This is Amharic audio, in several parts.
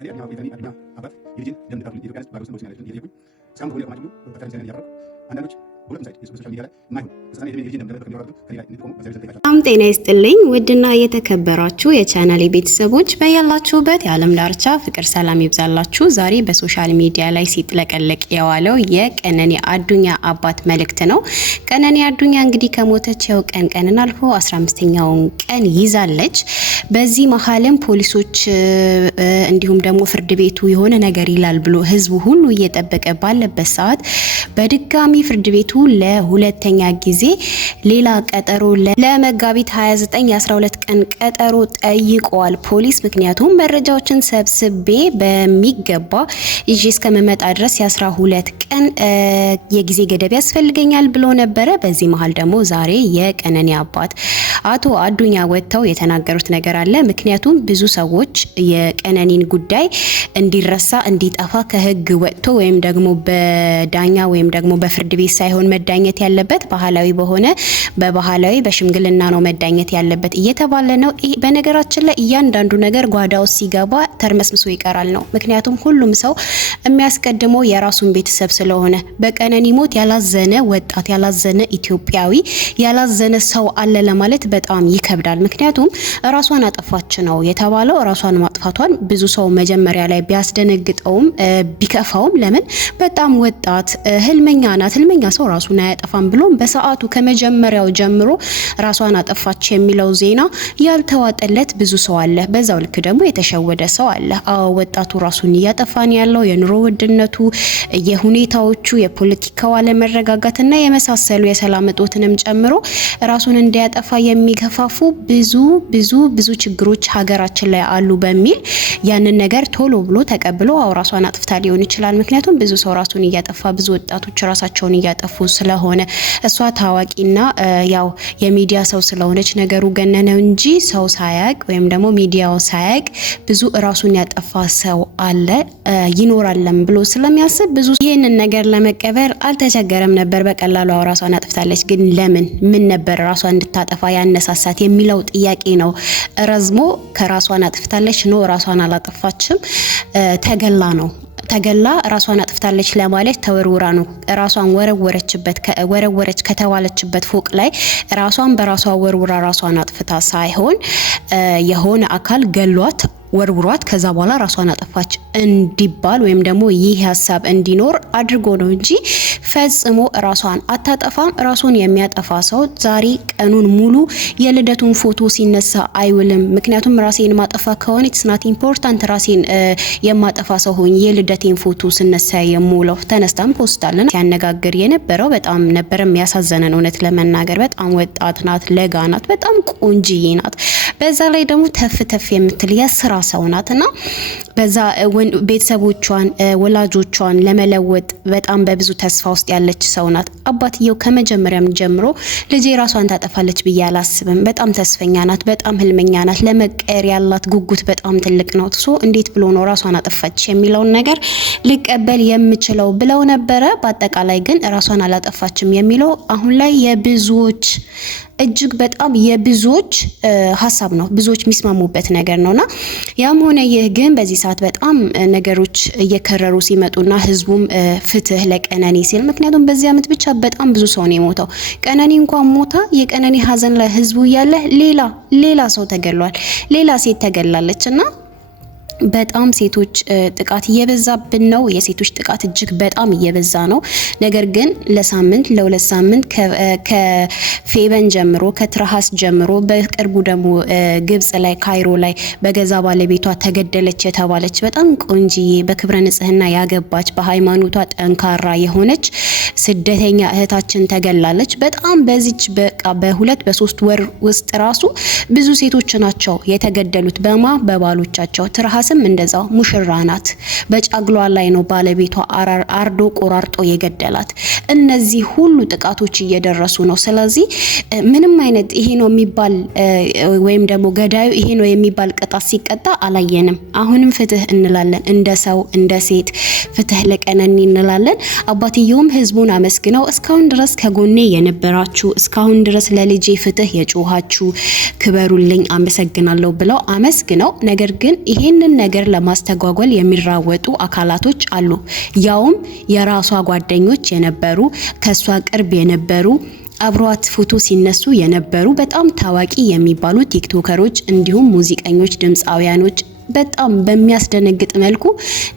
እኔ የቀነኒ አዱኛ አባት የልጅን ደም ንጣፍ የኢትዮጵያ ሕዝብ ባሮስ ነው ሲናለች እየጠየቁኝ እስካሁን በሆነ አማጭ ሁሉ በርካታ ሚዲያ እያፈረኩ አንዳንዶች ሁለቱም ሳይት የሶሻል ሚዲያ ላይ ማይሆን በስልጣኔ የልጅን ደም ከሚያወራዱ ከሌላ እንድትቆሙ በዚያ ተጠይቃቸው። በጣም ጤና ይስጥልኝ ውድና የተከበራችሁ የቻናሌ ቤተሰቦች በያላችሁበት የዓለም ዳርቻ ፍቅር ሰላም ይብዛላችሁ። ዛሬ በሶሻል ሚዲያ ላይ ሲጥለቀለቅ የዋለው የቀነኒ አዱኛ አባት መልእክት ነው። ቀነኒ አዱኛ እንግዲህ ከሞተች ያው ቀንን አልፎ 15ኛውን ቀን ይዛለች። በዚህ መሀልም ፖሊሶች እንዲሁም ደግሞ ፍርድ ቤቱ የሆነ ነገር ይላል ብሎ ህዝቡ ሁሉ እየጠበቀ ባለበት ሰዓት በድጋሚ ፍርድ ቤቱ ለሁለተኛ ጊዜ ሌላ ቀጠሮ ለመጋቢት 29 የ12 ቀን ቀጠሮ ጠይቋል ፖሊስ። ምክንያቱም መረጃዎችን ሰብስቤ በሚገባ ይዤ እስከመመጣ ድረስ የ12 ቀን የጊዜ ገደብ ያስፈልገኛል ብሎ ነበረ። በዚህ መሀል ደግሞ ዛሬ የቀነኒ አባት አቶ አዱኛ ወጥተው የተናገሩት ነገር አለ። ምክንያቱም ብዙ ሰዎች የቀነኒን ጉዳይ እንዲረሳ እንዲጠፋ ከህግ ወጥቶ ወይም ደግሞ በዳኛ ወይም ደግሞ በፍርድ ቤት ሳይሆን መዳኘት ያለበት በባህላዊ በሽምግልና ነው መዳኘት ያለበት እየተባለ ነው። በነገራችን ላይ እያንዳንዱ ነገር ጓዳው ሲገባ ተርመስምሶ ይቀራል ነው። ምክንያቱም ሁሉም ሰው የሚያስቀድመው የራሱን ቤተሰብ ስለሆነ በቀነኒ ሞት ያላዘነ ወጣት ያላዘነ ኢትዮጵያዊ ያላዘነ ሰው አለ ለማለት በጣም ይከብዳል። ምክንያቱም ራሷን አጠፋች ነው የተባለው። ራሷን ማጥፋቷን ብዙ ሰው መጀመሪያ ላይ ቢያስደነግጠውም ቢከፋውም ለምን በጣም ወጣት ህልመኛ ናት። ህልመኛ ሰው ራሱን አያጠፋም ብሎም በሰዓቱ ከመጀመሪያው ጀምሮ ራሷን አጠፋች የሚለው ዜና ያልተዋጠለት ብዙ ሰው አለ። በዛው ልክ ደግሞ የተሸወደ ሰው አለ። ወጣቱ ራሱን እያጠፋን ያለው የኑሮ ውድነቱ፣ የሁኔታዎቹ፣ የፖለቲካው አለመረጋጋትና የመሳሰሉ የሰላም እጦትንም ጨምሮ ራሱን እንዲያጠፋ የሚገፋፉ ብዙ ችግሮች ሀገራችን ላይ አሉ በሚል ያንን ነገር ቶሎ ብሎ ተቀብሎ ራሷን አጥፍታ ሊሆን ይችላል። ምክንያቱም ብዙ ሰው ራሱን እያጠፋ ብዙ ወጣቶች ራሳቸውን እያጠፉ ስለሆነ እሷ ታዋቂና ያው የሚዲያ ሰው ስለሆነች ነገሩ ገነነ እንጂ ሰው ሳያቅ ወይም ደግሞ ሚዲያው ሳያቅ ብዙ ራሱን ያጠፋ ሰው አለ ይኖራልም ብሎ ስለሚያስብ ብዙ ይህንን ነገር ለመቀበል አልተቸገረም ነበር። በቀላሉ ራሷን አጥፍታለች። ግን ምን ነበር ራሷን እንድታጠፋ ያነሳሳት የሚለው ጥያቄ ነው ረዝሞ ከራሷን አጥፍታለች ነው ራሷን አላጠፋችም ተገላ ራሷን አጥፍታለች ለማለት ተወርውራ ነው። ራሷን ወረወረች ከተባለችበት ፎቅ ላይ ራሷን በራሷ ወርውራ ራሷን አጥፍታ ሳይሆን የሆነ አካል ገሏት ወርውሯት ከዛ በኋላ ራሷን አጠፋች እንዲባል ወይም ደግሞ ይህ ሐሳብ እንዲኖር አድርጎ ነው እንጂ ፈጽሞ ራሷን አታጠፋም። ራሱን የሚያጠፋ ሰው ዛሬ ቀኑን ሙሉ የልደቱን ፎቶ ሲነሳ አይውልም። ምክንያቱም ራሴን ማጠፋ ከሆነ ኢትስ ናት ኢምፖርታንት ራሴን የማጠፋ ሰው ሆኜ የልደቴን ፎቶ ስነሳ የምውለው ተነስታም ፖስታለን ሲያነጋግር የነበረው በጣም ነበር የሚያሳዘነን። እውነት ለመናገር በጣም ወጣት ናት፣ ለጋ ናት፣ በጣም ቆንጂዬ ናት። በዛ ላይ ደግሞ ተፍ የምትል የስራ ሰው ናትና በዛ ቤተሰቦቿን ወላጆቿን ለመለወጥ በጣም በብዙ ተስፋ ውስጥ ያለች ሰው ናት። አባትየው ከመጀመሪያም ጀምሮ ልጄ ራሷን ታጠፋለች ብዬ አላስብም። በጣም ተስፈኛ ናት፣ በጣም ህልመኛ ናት። ለመቀየር ያላት ጉጉት በጣም ትልቅ ነው። እንዴት ብሎ ነው ራሷን አጠፋች የሚለውን ነገር ሊቀበል የምችለው ብለው ነበረ። በአጠቃላይ ግን ራሷን አላጠፋችም የሚለው አሁን ላይ የብዙዎች እጅግ በጣም የብዙዎች ሐሳብ ነው። ብዙዎች የሚስማሙበት ነገር ነውና ያም ሆነ ይህ ግን በዚህ ሰዓት በጣም ነገሮች እየከረሩ ሲመጡና ህዝቡም ፍትህ ለቀነኒ ሲል ምክንያቱም በዚህ አመት ብቻ በጣም ብዙ ሰው ነው የሞተው። ቀነኒ እንኳን ሞታ የቀነኒ ሀዘን ላይ ህዝቡ እያለ ሌላ ሰው ተገሏል፣ ሌላ ሴት ተገላለችና በጣም ሴቶች ጥቃት እየበዛብን ነው። የሴቶች ጥቃት እጅግ በጣም እየበዛ ነው። ነገር ግን ለሁለት ሳምንት ከፌበን ጀምሮ ከትራሃስ ጀምሮ በቅርቡ ደግሞ ግብጽ ላይ ካይሮ ላይ በገዛ ባለቤቷ ተገደለች የተባለች በጣም ቆንጂዬ በክብረ ንጽህና ያገባች በሃይማኖቷ ጠንካራ የሆነች ስደተኛ እህታችን ተገላለች። በጣም በዚች በሁለት በሶስት ወር ውስጥ ራሱ ብዙ ሴቶች ናቸው የተገደሉት በባሎቻቸው። ትራሃስም እንደዛው ሙሽራ ናት። በጫግሏ ላይ ነው ባለቤቷ አርዶ ቆራርጦ የገደላት። እነዚህ ሁሉ ጥቃቶች እየደረሱ ነው። ስለዚህ ምንም አይነት ይሄ ነው የሚባል ወይም ደግሞ ገዳዩ ይሄ ነው የሚባል ቅጣት ሲቀጣ አላየንም። አሁንም ፍትህ እንላለን፣ እንደ ሰው እንደ ሴት ፍትህ ለቀነኒ እንላለን። አባትየውም ህዝቡን አመስግነው እስካሁን ድረስ ከጎኔ የነበራችሁ እስካሁን ድረስ ለልጄ ፍትህ የጮሃችሁ ክበሩልኝ አመሰግናለሁ ብለው አመስግነው ነገር ግን ይሄንን ነገር ለማስተጓጎል የሚራወጡ አካላቶች አሉ። ያውም የራሷ ጓደኞች የነበሩ ከሷ ቅርብ የነበሩ አብሯት ፎቶ ሲነሱ የነበሩ በጣም ታዋቂ የሚባሉ ቲክቶከሮች እንዲሁም ሙዚቀኞች፣ ድምፃውያኖች በጣም በሚያስደነግጥ መልኩ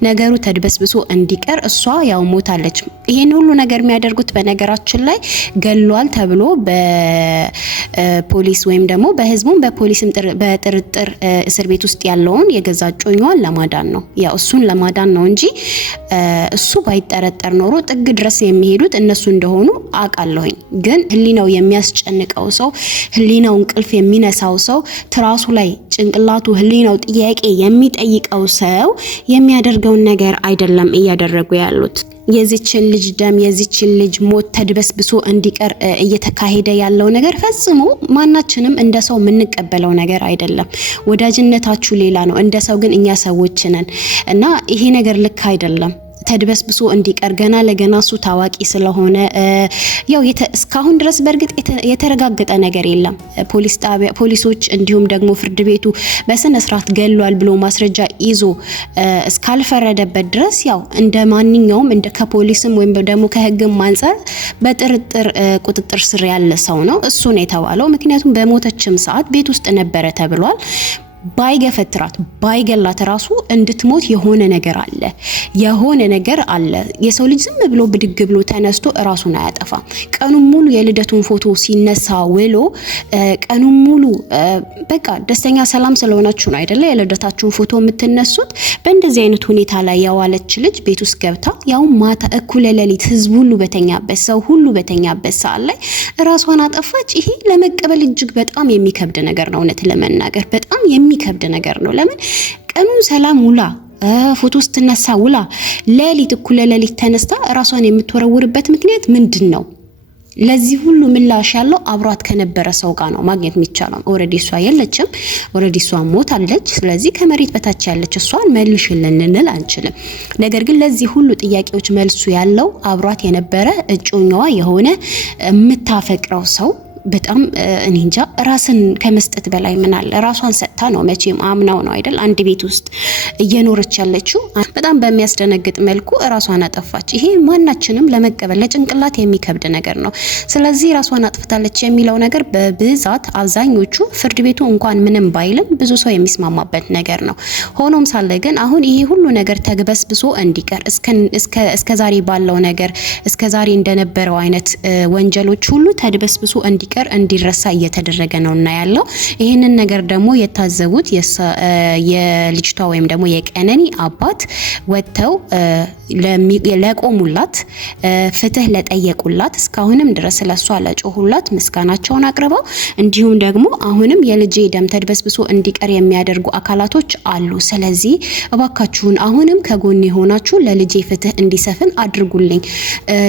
ነገሩ ተድበስብሶ እንዲቀር እሷ ያው ሞታለች። ይሄን ሁሉ ነገር የሚያደርጉት በነገራችን ላይ ገሏል ተብሎ በፖሊስ ወይም ደግሞ በህዝቡም በፖሊስም በጥርጥር እስር ቤት ውስጥ ያለውን የገዛ እጮኛዋን ለማዳን ነው። ያው እሱን ለማዳን ነው እንጂ እሱ ባይጠረጠር ኖሮ ጥግ ድረስ የሚሄዱት እነሱ እንደሆኑ አውቃለሁኝ። ግን ህሊናው የሚያስጨንቀው ሰው፣ ህሊናው እንቅልፍ የሚነሳው ሰው፣ ትራሱ ላይ ጭንቅላቱ ህሊናው ጥያቄ የሚጠይቀው ሰው የሚያደርገውን ነገር አይደለም እያደረጉ ያሉት። የዚችን ልጅ ደም የዚችን ልጅ ሞት ተድበስብሶ እንዲቀር እየተካሄደ ያለው ነገር ፈጽሞ ማናችንም እንደ ሰው የምንቀበለው ነገር አይደለም። ወዳጅነታችሁ ሌላ ነው፣ እንደ ሰው ግን እኛ ሰዎች ነን እና ይሄ ነገር ልክ አይደለም። ተድበስብሶ እንዲቀር ገና ለገና እሱ ታዋቂ ስለሆነ ያው እስካሁን ድረስ በእርግጥ የተረጋገጠ ነገር የለም። ፖሊሶች እንዲሁም ደግሞ ፍርድ ቤቱ በስነ ስርዓት ገሏል ብሎ ማስረጃ ይዞ እስካልፈረደበት ድረስ ያው እንደ ማንኛውም እንደ ከፖሊስም ወይም ደግሞ ከህግም አንፃር በጥርጥር ቁጥጥር ስር ያለ ሰው ነው እሱ ነው የተባለው። ምክንያቱም በሞተችም ሰዓት ቤት ውስጥ ነበረ ተብሏል። ባይገፈትራት ባይገላት ራሱ እንድትሞት የሆነ ነገር አለ። የሰው ልጅ ዝም ብሎ ብድግ ብሎ ተነስቶ ራሱን አያጠፋም። ቀኑን ሙሉ የልደቱን ፎቶ ሲነሳ ውሎ ቀኑን ሙሉ በቃ ደስተኛ ሰላም ስለሆናችሁ ነው አይደለ የልደታችሁን ፎቶ የምትነሱት። በእንደዚህ አይነት ሁኔታ ላይ ያዋለች ልጅ ቤት ውስጥ ገብታ ያው ማታ እኩለ ሌሊት ህዝብ ሁሉ በተኛበት ሰው ሁሉ በተኛበት ሰዓት ላይ ራሷን አጠፋች። ይሄ ለመቀበል እጅግ በጣም የሚከብድ ነገር ነው። እውነት ለመናገር በጣም የሚከብድ ነገር ነው። ለምን ቀኑን ሰላም ውላ ፎቶ ስትነሳ ውላ ሌሊት እኩለ ሌሊት ተነስታ ራሷን የምትወረውርበት ምክንያት ምንድን ነው? ለዚህ ሁሉ ምላሽ ያለው አብሯት ከነበረ ሰው ጋር ነው ማግኘት የሚቻለው። ኦሬዲ እሷ የለችም፣ ኦሬዲ እሷ ሞታለች። ስለዚህ ከመሬት በታች ያለች እሷን መልሽልን ልንል አንችልም። ነገር ግን ለዚህ ሁሉ ጥያቄዎች መልሱ ያለው አብሯት የነበረ እጮኛዋ የሆነ የምታፈቅረው ሰው በጣም እኔ እንጃ ራስን ከመስጠት በላይ ምን አለ? ራሷን ሰጥታ ነው መቼም አምናው ነው አይደል አንድ ቤት ውስጥ እየኖረች ያለችው። በጣም በሚያስደነግጥ መልኩ ራሷን አጠፋች። ይሄ ማናችንም ለመቀበል ለጭንቅላት የሚከብድ ነገር ነው። ስለዚህ ራሷን አጥፍታለች የሚለው ነገር በብዛት አብዛኞቹ ፍርድ ቤቱ እንኳን ምንም ባይልም ብዙ ሰው የሚስማማበት ነገር ነው። ሆኖም ሳለ ግን አሁን ይሄ ሁሉ ነገር ተግበስብሶ እንዲቀር እስከዛሬ ባለው ነገር እስከዛሬ እንደነበረው አይነት ወንጀሎች ሁሉ ተድበስብሶ እንዲረሳ እየተደረገ ነውና ያለው። ይሄንን ነገር ደግሞ የታዘቡት የልጅቷ ወይም ደግሞ የቀነኒ አባት ወጥተው ለቆሙላት ፍትህ ለጠየቁላት እስካሁንም ድረስ ለሷ ለጮሁላት ምስጋናቸውን አቅርበው እንዲሁም ደግሞ አሁንም የልጄ ደም ተድበስብሶ እንዲቀር የሚያደርጉ አካላቶች አሉ። ስለዚህ እባካችሁን አሁንም ከጎን የሆናችሁ ለልጄ ፍትህ እንዲሰፍን አድርጉልኝ፣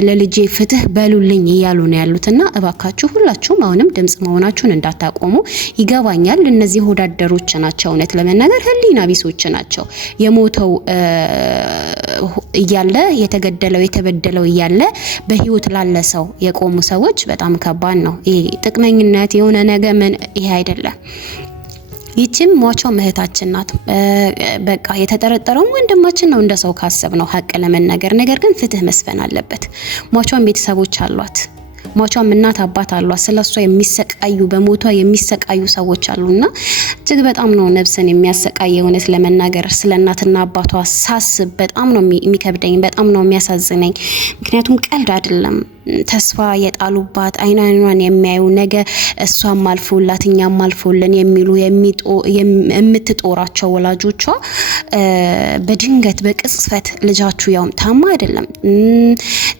ለልጄ ፍትህ በሉልኝ እያሉ ነው ያሉትና እባካችሁ ሁላችሁም አሁንም ድምጽ መሆናችሁን እንዳታቆሙ። ይገባኛል እነዚህ ወዳደሮች ናቸው፣ እውነት ለመናገር ህሊና ቢሶች ናቸው። የሞተው እያለ የተገደለው የተበደለው እያለ በህይወት ላለ ሰው የቆሙ ሰዎች በጣም ከባድ ነው። ይሄ ጥቅመኝነት የሆነ ነገር ምን ይሄ አይደለም። ይቺም ሟቿም እህታችን ናት። በቃ የተጠረጠረው ወንድማችን ነው እንደ ሰው ካሰብ ነው ሀቅ ለመናገር። ነገር ግን ፍትህ መስፈን አለበት። ሟቿም ቤተሰቦች አሏት፣ ሟቿም እናት አባት አሏት። ስለሷ የሚሰቃዩ በሞቷ የሚሰቃዩ ሰዎች አሉና እጅግ በጣም ነው ነፍስን የሚያሰቃይ። እውነት ለመናገር ስለ እናትና አባቷ ሳስብ በጣም ነው የሚከብደኝ፣ በጣም ነው የሚያሳዝነኝ። ምክንያቱም ቀልድ አይደለም። ተስፋ የጣሉባት አይኗን የሚያዩ ነገ እሷም አልፎላት እኛም አልፎልን የሚሉ የምትጦራቸው ወላጆቿ በድንገት በቅጽበት ልጃችሁ ያው ታማ አይደለም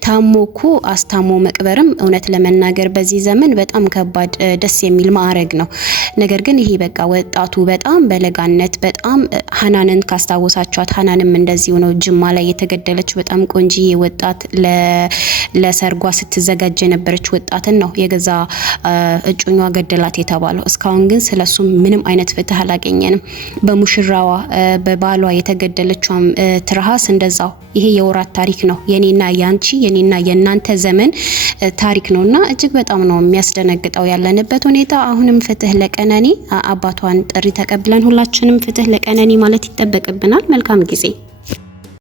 ታሞ እኮ አስታሞ መቅበርም እውነት ለመናገር በዚህ ዘመን በጣም ከባድ ደስ የሚል ማዕረግ ነው። ነገር ግን ይሄ በቃ ወጣቱ በጣም በለጋነት በጣም ሀናንን ካስታወሳችኋት ሀናንም እንደዚሁ ነው ጅማ ላይ የተገደለችው በጣም ቆንጂዬ ወጣት ለሰርጓ ስትዘጋጅ የነበረች ወጣትን ነው የገዛ እጩኛ ገደላት የተባለው። እስካሁን ግን ስለሱ ምንም አይነት ፍትህ አላገኘንም። በሙሽራዋ በባሏ የተገደለችውም ትርሃስ እንደዛው። ይሄ የወራት ታሪክ ነው። የኔና ያንቺ የኔና የናንተ ዘመን ታሪክ ነውና እጅግ በጣም ነው የሚያስደነግጠው ያለንበት ሁኔታ። አሁንም ፍትህ ለቀነኒ። አባቷን ጥሪ ተቀብለን ሁላችንም ፍትህ ለቀነኒ ማለት ይጠበቅብናል። መልካም ጊዜ